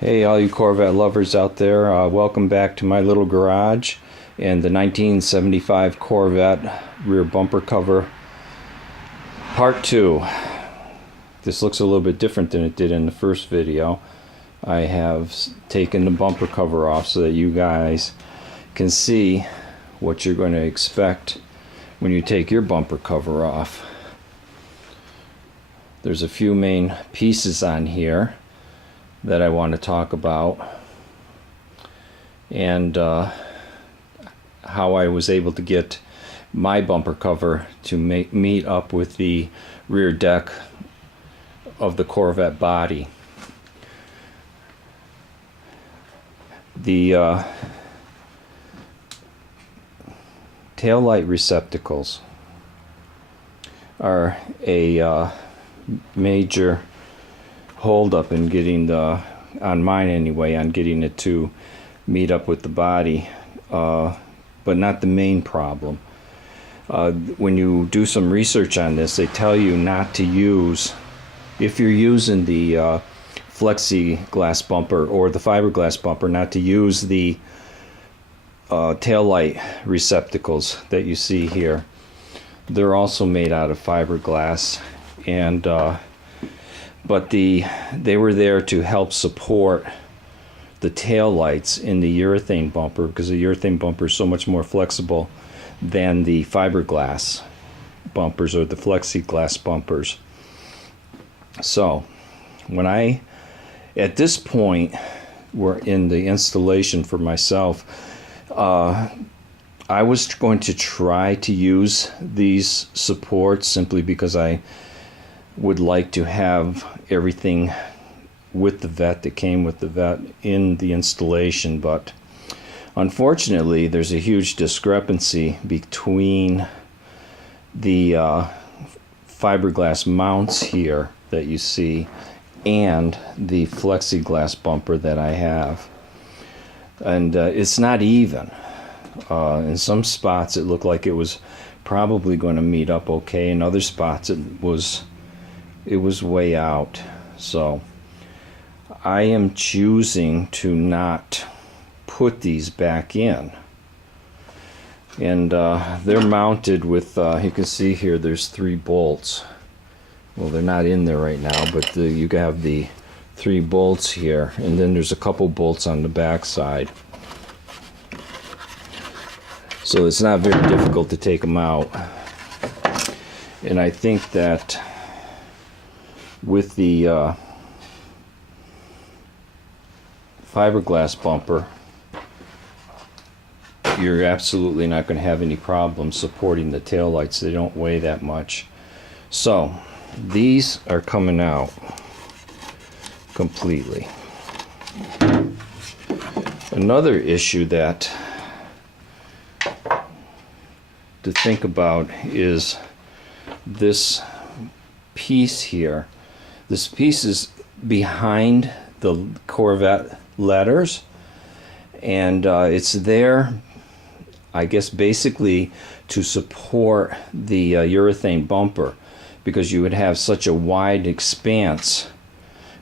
Hey, all you Corvette lovers out there, welcome back to my little garage and the 1975 Corvette rear bumper cover part 2. This looks a little bit different than it did in the first video. I have taken the bumper cover off so that you guys can see what you're going to expect when you take your bumper cover off. There's a few main pieces on here that I want to talk about, and how I was able to get my bumper cover to meet up with the rear deck of the Corvette body. The taillight receptacles are a major hold up in getting on mine anyway, on getting it to meet up with the body, but not the main problem. When you do some research on this, they tell you not to use, if you're using the flexiglass bumper or the fiberglass bumper, not to use the taillight receptacles that you see here. They're also made out of fiberglass, and but they were there to help support the tail lights in the urethane bumper, because the urethane bumper is so much more flexible than the fiberglass bumpers or the flexiglass bumpers. So when at this point we're in the installation for myself, I was going to try to use these supports simply because I would like to have everything with the Vette that came with the Vette in the installation, but unfortunately there's a huge discrepancy between the fiberglass mounts here that you see and the flexiglass bumper that I have, and it's not even. In some spots it looked like it was probably going to meet up okay, in other spots it was way out. So I am choosing to not put these back in, and they're mounted with you can see here there's 3 bolts. Well, they're not in there right now, but you have the 3 bolts here, and then there's a couple bolts on the back side, so it's not very difficult to take them out. And I think that with the fiberglass bumper, you're absolutely not going to have any problems supporting the taillights. They don't weigh that much. So these are coming out completely. Another issue that to think about is this piece here. This piece is behind the Corvette letters, and it's there, I guess, basically to support the urethane bumper, because you would have such a wide expanse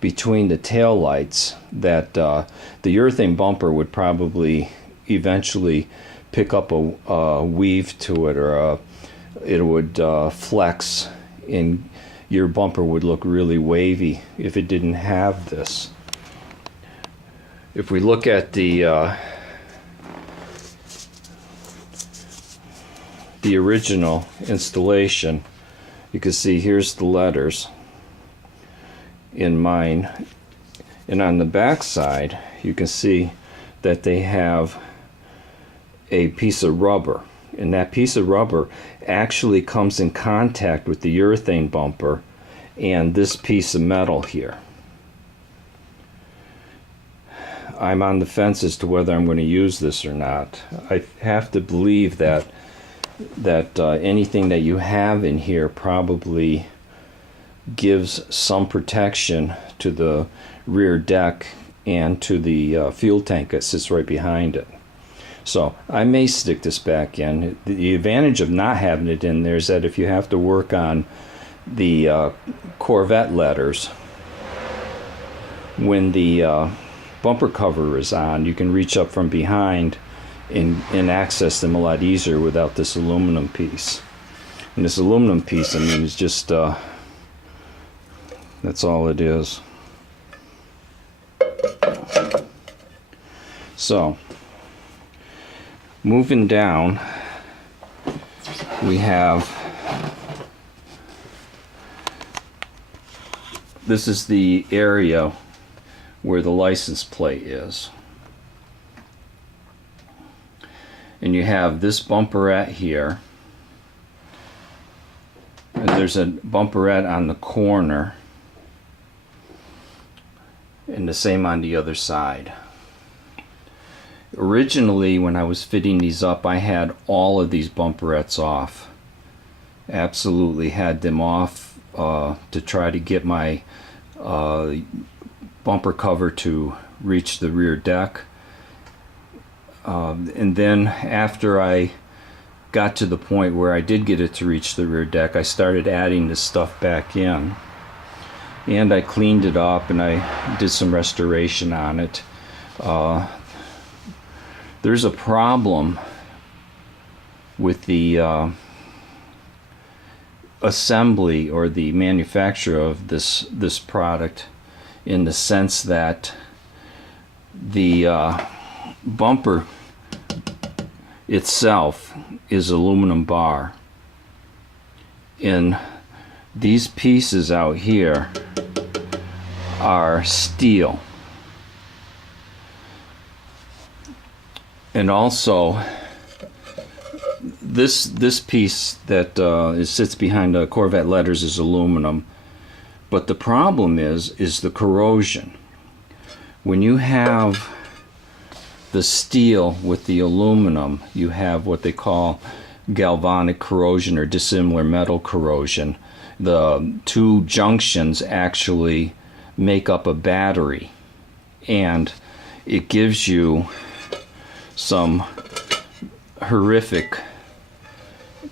between the tail lights that the urethane bumper would probably eventually pick up a weave to it, or it would flex, and your bumper would look really wavy if it didn't have this. If we look at the original installation, you can see here's the letters in mine, and on the back side you can see that they have a piece of rubber, and that piece of rubber actually comes in contact with the urethane bumper and this piece of metal here. I'm on the fence as to whether I'm going to use this or not. I have to believe that anything that you have in here probably gives some protection to the rear deck and to the fuel tank that sits right behind it. So I may stick this back in. The advantage of not having it in there is that if you have to work on the Corvette letters, when the bumper cover is on, you can reach up from behind and access them a lot easier without this aluminum piece. And this aluminum piece, I mean, is just that's all it is. So moving down, we have, this is the area where the license plate is. And you have this bumperette here. And there's a bumperette on the corner. And the same on the other side. Originally, when I was fitting these up, I had all of these bumperettes off. Absolutely had them off to try to get my bumper cover to reach the rear deck. And then after I got to the point where I did get it to reach the rear deck, I started adding this stuff back in. And I cleaned it up and I did some restoration on it. There's a problem with the assembly or the manufacture of this product, in the sense that the bumper itself is aluminum bar, and these pieces out here are steel. And also this piece that sits behind the Corvette letters is aluminum, but the problem is the corrosion. When you have the steel with the aluminum, you have what they call galvanic corrosion or dissimilar metal corrosion. The two junctions actually make up a battery, and it gives you some horrific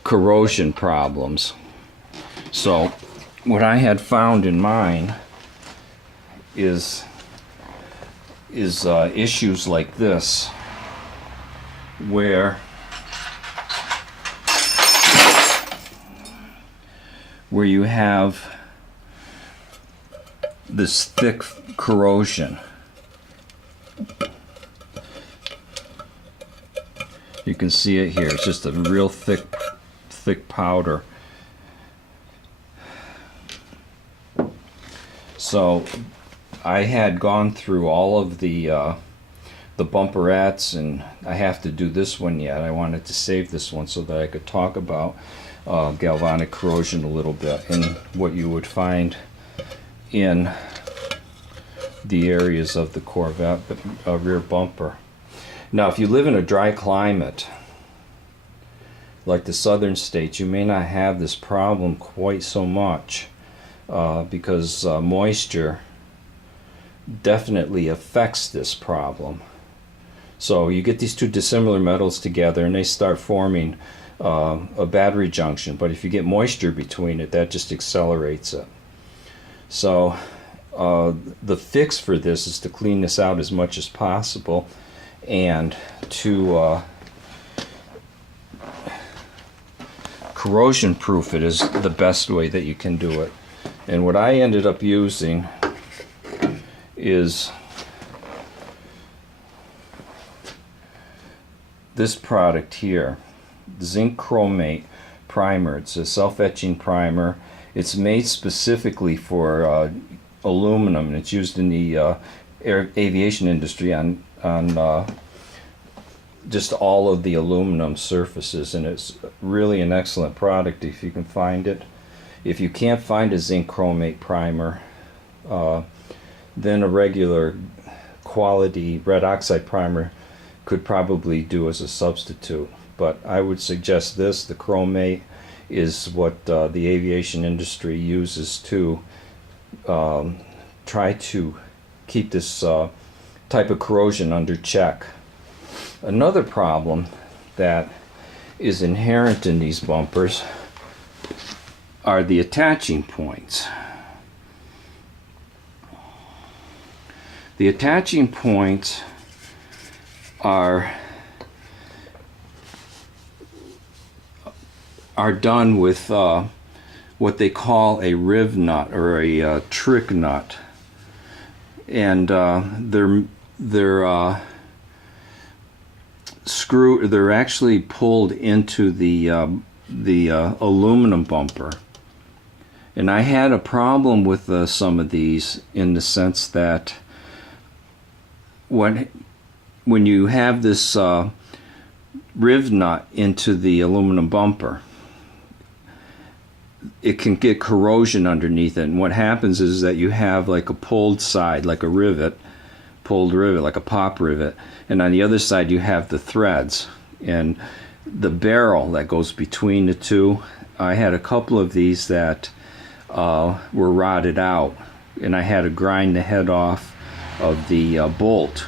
corrosion problems. So what I had found in mine is issues like this, where you have this thick corrosion. You can see it here. It's just a real thick powder. So I had gone through all of the bumperettes, and I have to do this one yet. I wanted to save this one so that I could talk about galvanic corrosion a little bit and what you would find in the areas of the Corvette rear bumper. Now, if you live in a dry climate like the southern states, you may not have this problem quite so much because moisture definitely affects this problem. So you get these two dissimilar metals together and they start forming a battery junction, but if you get moisture between it, that just accelerates it. So the fix for this is to clean this out as much as possible and to corrosion proof it is the best way that you can do it. And what I ended up using is this product here, zinc chromate primer. It's a self-etching primer. It's made specifically for aluminum, and it's used in the aviation industry on just all of the aluminum surfaces, and it's really an excellent product if you can find it. If you can't find a zinc chromate primer, then a regular quality red oxide primer could probably do as a substitute. But I would suggest this. The chromate is what the aviation industry uses to try to keep this type of corrosion under check. Another problem that is inherent in these bumpers are the attaching points. The attaching points are done with what they call a riv nut or a trick nut, and they're actually pulled into the aluminum bumper. And I had a problem with some of these, in the sense that when you have this riv nut into the aluminum bumper, it can get corrosion underneath it, and what happens is that you have like a pulled side, like a pulled rivet, like a pop rivet, and on the other side you have the threads and the barrel that goes between the two. I had a couple of these that were rotted out, and I had to grind the head off of the bolt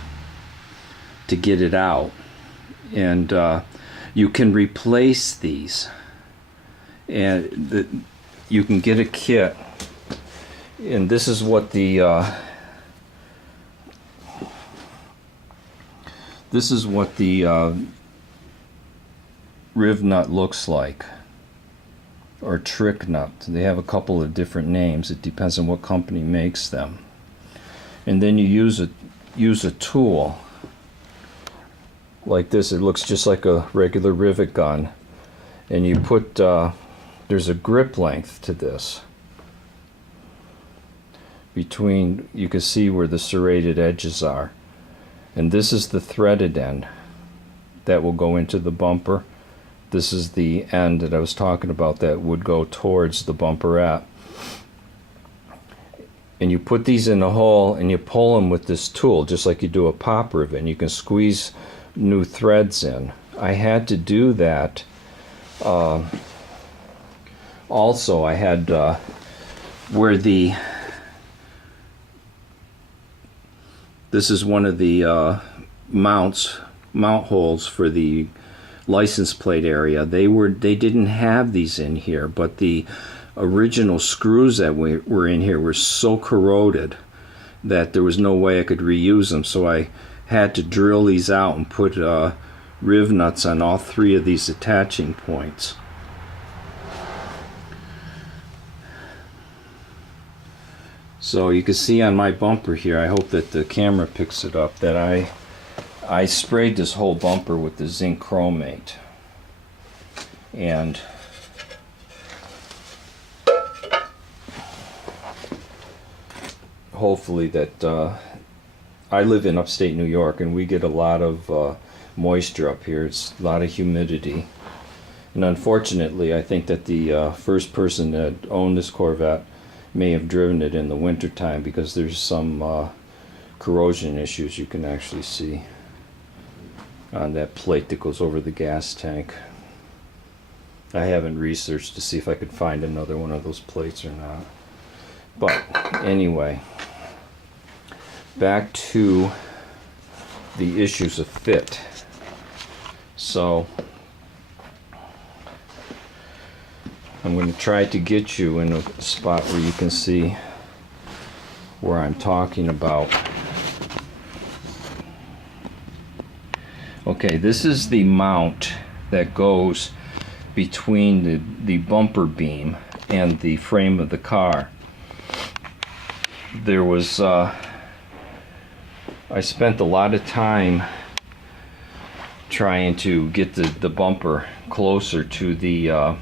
to get it out. And you can replace these, and you can get a kit, and this is what the riv nut looks like, or trick nut. They have a couple of different names. It depends on what company makes them. And then you use a tool like this. It looks just like a regular rivet gun, and you put there's a grip length to this. Between, you can see where the serrated edges are, and this is the threaded end that will go into the bumper. This is the end that I was talking about that would go towards the bumperette. And you put these in a hole and you pull them with this tool, just like you do a pop rivet, and you can squeeze new threads in. I had to do that. Also, I had where this is one of the mount holes for the license plate area. They didn't have these in here, but the original screws that were in here were so corroded that there was no way I could reuse them, so I had to drill these out and put riv nuts on all three of these attaching points. So you can see on my bumper here, I hope that the camera picks it up, that I sprayed this whole bumper with the zinc chromate, and hopefully that I live in upstate New York, and we get a lot of moisture up here. It's a lot of humidity, and unfortunately I think that the first person that owned this Corvette may have driven it in the winter time, because there's some corrosion issues you can actually see on that plate that goes over the gas tank. I haven't researched to see if I could find another one of those plates or not. But anyway, back to the issues of fit. So I'm going to try to get you in a spot where you can see where I'm talking about. Okay, this is the mount that goes between the bumper beam and the frame of the car. There was I spent a lot of time trying to get the bumper closer to the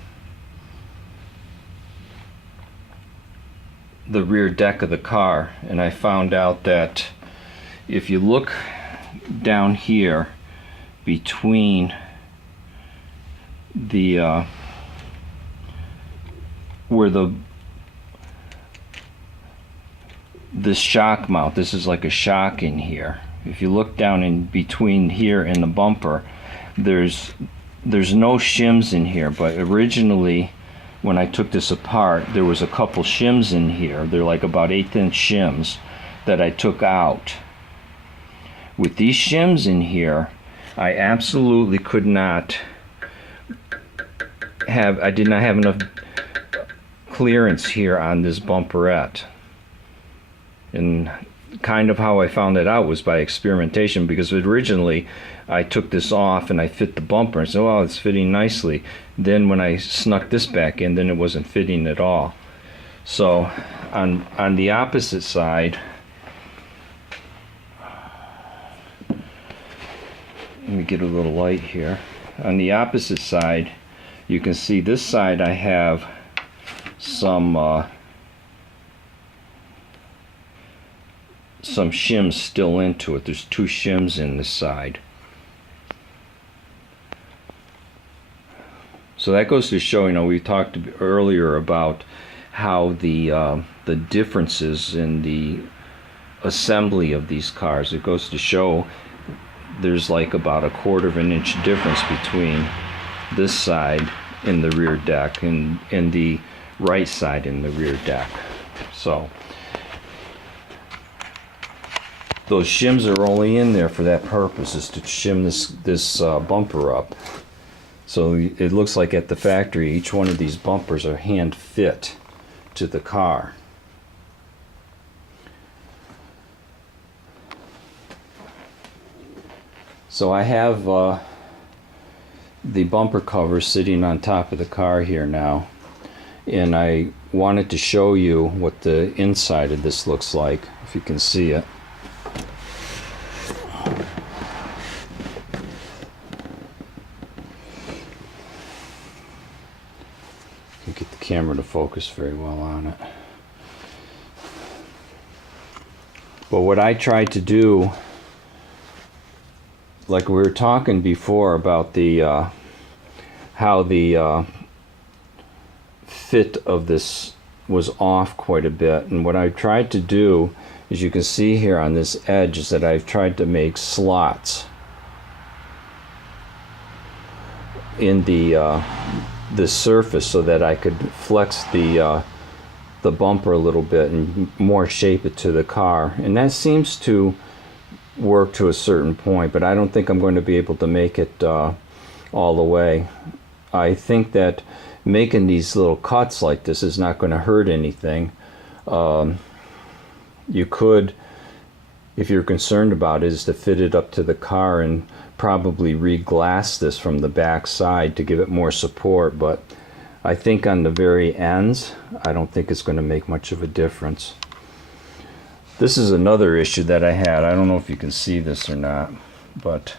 rear deck of the car, and I found out that if you look down here between the where the shock mount, this is like a shock in here. If you look down in between here and the bumper, there's no shims in here, but originally when I took this apart, there was a couple shims in here. They're like about 1/8" shims that I took out. With these shims in here, I absolutely could not have, I did not have enough clearance here on this bumperette. And kind of how I found it out was by experimentation, because originally I took this off and I fit the bumper and said, well, it's fitting nicely. Then when I snuck this back in, then it wasn't fitting at all. So on the opposite side, let me get a little light here. On the opposite side, you can see this side I have some shims still into it. There's 2 shims in this side. So that goes to show, you know, we talked earlier about how the differences in the assembly of these cars. It goes to show there's like about a 1/4 of an inch difference between this side in the rear deck and the right side in the rear deck. So those shims are only in there for that purpose, is to shim this bumper up. So it looks like at the factory each one of these bumpers are hand fit to the car. So I have the bumper cover sitting on top of the car here now, and I wanted to show you what the inside of this looks like, if you can see it. Can't get the camera to focus very well on it. But what I tried to do, like we were talking before about the how the fit of this was off quite a bit, and what I tried to do, as you can see here on this edge, is that I've tried to make slots in the surface so that I could flex the bumper a little bit and more shape it to the car, and that seems to work to a certain point, but I don't think I'm going to be able to make it all the way. I think that making these little cuts like this is not going to hurt anything. You could, if you're concerned about it, is to fit it up to the car and probably re-glass this from the back side to give it more support, but I think on the very ends, I don't think it's going to make much of a difference. This is another issue that I had. I don't know if you can see this or not, but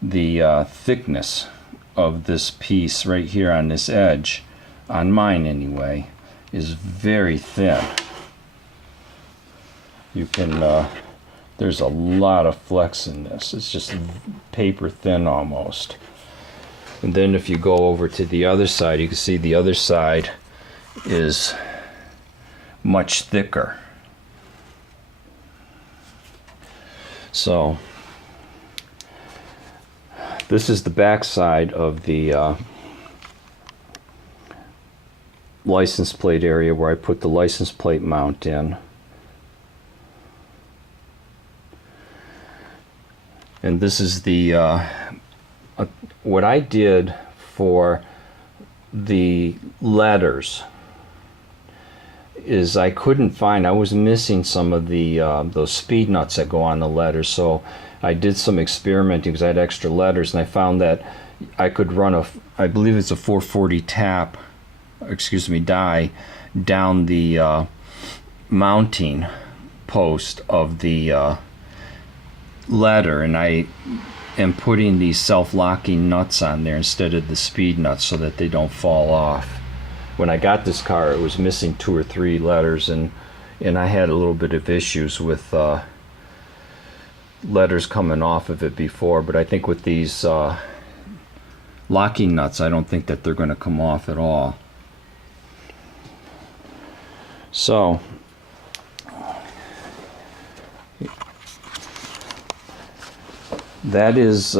the thickness of this piece right here on this edge, on mine anyway, is very thin. You can, there's a lot of flex in this. It's just paper thin almost. And then if you go over to the other side, you can see the other side is much thicker. So this is the back side of the license plate area where I put the license plate mount in. And this is the what I did for the letters is I couldn't find, I was missing some of the those speed nuts that go on the letters, so I did some experimenting because I had extra letters, and I found that I could run a, I believe it's a 440 tap, excuse me, die down the mounting post of the letter, and I am putting these self-locking nuts on there instead of the speed nuts so that they don't fall off. When I got this car, it was missing 2 or 3 letters, and I had a little bit of issues with letters coming off of it before, but I think with these locking nuts, I don't think that they're going to come off at all. So that is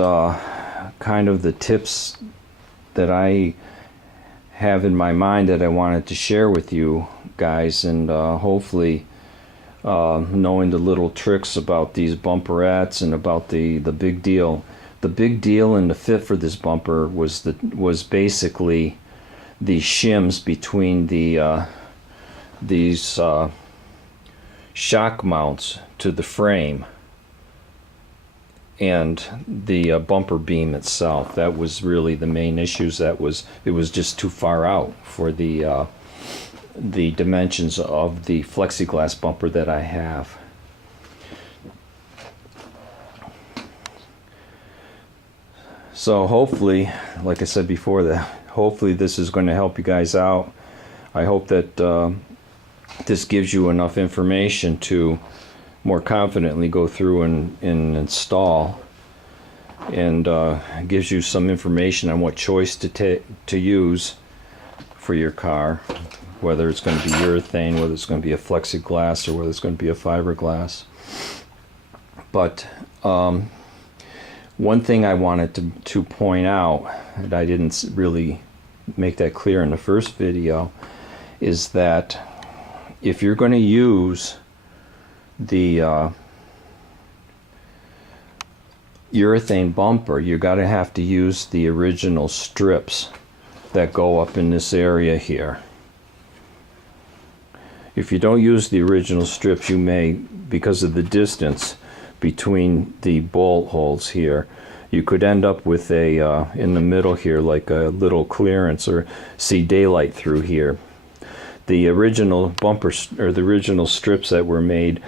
kind of the tips that I have in my mind that I wanted to share with you guys, and hopefully knowing the little tricks about these bumperettes and about the big deal. The big deal in the fit for this bumper was basically the shims between the these shock mounts to the frame and the bumper beam itself. That was really the main issues. It was just too far out for the dimensions of the plexiglass bumper that I have. So hopefully, like I said before, hopefully this is going to help you guys out. I hope that this gives you enough information to more confidently go through and install, and gives you some information on what choice to use for your car, whether it's going to be urethane, whether it's going to be a plexiglass, or whether it's going to be a fiberglass. But one thing I wanted to point out, and I didn't really make that clear in the first video, is that if you're going to use the urethane bumper, you're going to have to use the original strips that go up in this area here. If you don't use the original strips, you may, because of the distance between the bolt holes here, you could end up with a in the middle here, like a little clearance, or see daylight through here. The original bumpers, or the original strips that were made,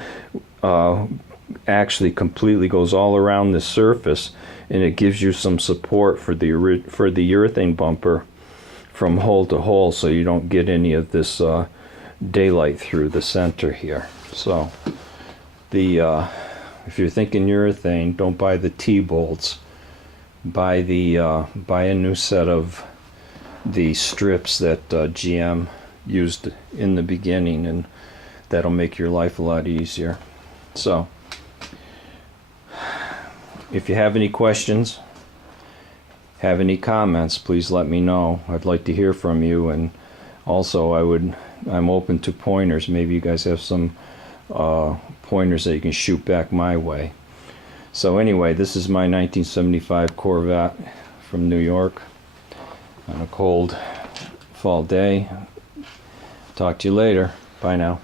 actually completely goes all around the surface, and it gives you some support for the urethane bumper from hole to hole, so you don't get any of this daylight through the center here. So if you're thinking urethane, don't buy the T-bolts. Buy a new set of the strips that GM used in the beginning, and that'll make your life a lot easier. So if you have any questions, have any comments, please let me know. I'd like to hear from you, and also I'm open to pointers. Maybe you guys have some pointers that you can shoot back my way. So anyway, this is my 1975 Corvette from New York on a cold fall day. Talk to you later. Bye now.